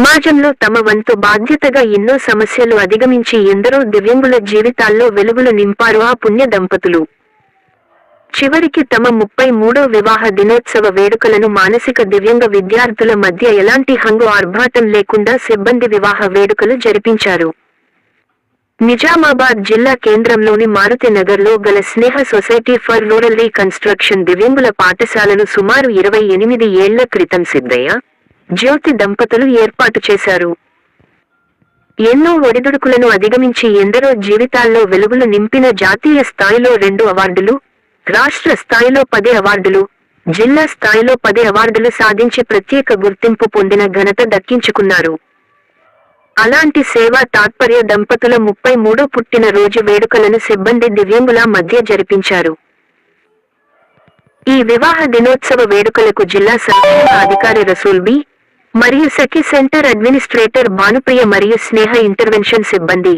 సమాజంలో తమ వంతు బాధ్యతగా ఎన్నో సమస్యలు అధిగమించి ఎందరో దివ్యంగుల జీవితాల్లో వెలుగులు నింపారు ఆ పుణ్య దంపతులు. చివరికి తమ ముప్పై మూడో వివాహ దినోత్సవ వేడుకలను మానసిక దివ్యంగ విద్యార్థుల మధ్య ఎలాంటి హంగు ఆర్భాటం లేకుండా సిబ్బంది వివాహ వేడుకలు జరిపించారు. నిజామాబాద్ జిల్లా కేంద్రంలోని మారుతి నగర్లో గల Sneha society for rural reconstruction దివ్యంగుల పాఠశాలను సుమారు ఇరవై ఎనిమిది ఏళ్ళ క్రితం సిద్ధయ్య జ్యోతి దంపతులు ఏర్పాటు చేశారు. ఎన్నో ఒడిదుడుకులను అధిగమించి ఎందరో జీవితాల్లో వెలుగులు నింపిన జాతీయ స్థాయిలో రెండు అవార్డులు రాష్ట్ర స్థాయిలో పది అవార్డులు జిల్లా స్థాయిలో పది అవార్డులు సాధించి ప్రత్యేక గుర్తింపు పొందిన ఘనత దక్కించుకున్నారు. అలాంటి సేవా తాత్పర్య దంపతుల ముప్పై మూడో పుట్టిన రోజు వేడుకలను సిబ్బంది దివ్యంగుల మధ్య జరిపించారు. ఈ వివాహ దినోత్సవ వేడుకలకు జిల్లా సహాయ అధికారి రసూల్ బి. మరియు సఖి సెంటర్ అడ్మినిస్ట్రేటర్ భానుప్రియ మరియు స్నేహ ఇంటర్వెన్షన్ సిబ్బంది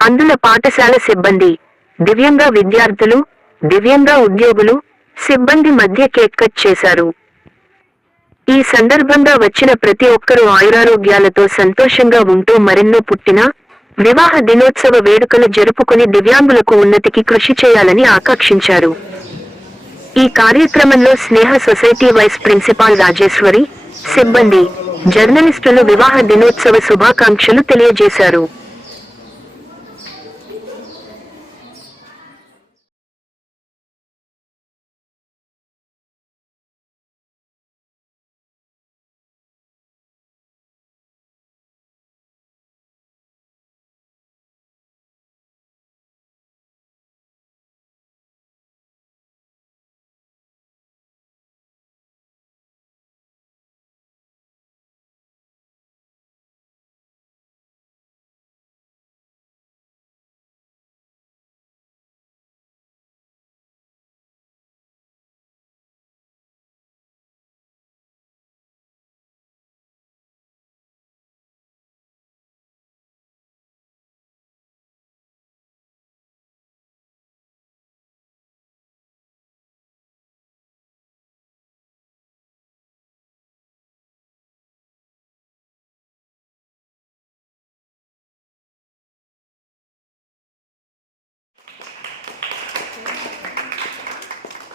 అందుల పాఠశాల సిబ్బంది దివ్యంగా విద్యార్థులు దివ్యంగా ఉద్యోగులు సిబ్బంది మధ్య కేక్ కట్ చేశారు. ఈ సందర్భంగా వచ్చిన ప్రతి ఒక్కరూ ఆయురారోగ్యాలతో సంతోషంగా ఉంటూ మరెన్నో పుట్టిన వివాహ దినోత్సవ వేడుకలు జరుపుకుని దివ్యాంగులకు ఉన్నతికి కృషి చేయాలని ఆకాంక్షించారు. ఈ కార్యక్రమంలో Sneha society vice principal Rajeshwari సిబ్బంది జర్నలిస్టులు వివాహ దినోత్సవ శుభాకాంక్షలు తెలియజేశారు.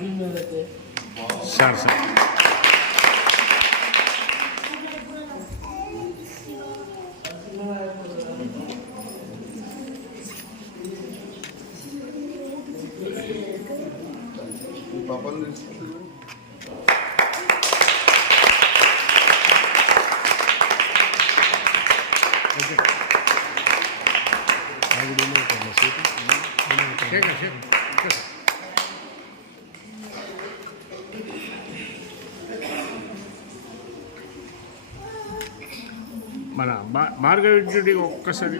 Bilmemek'e. మార్గ విద్యుడి ఒక్కసారి.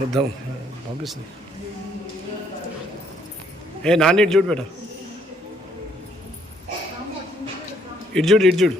వద్దాం. పంపిస్తుంది. ఏ నాన్న ఇటు చూడు బేట. ఇటు చూడు ఇటు చూడు.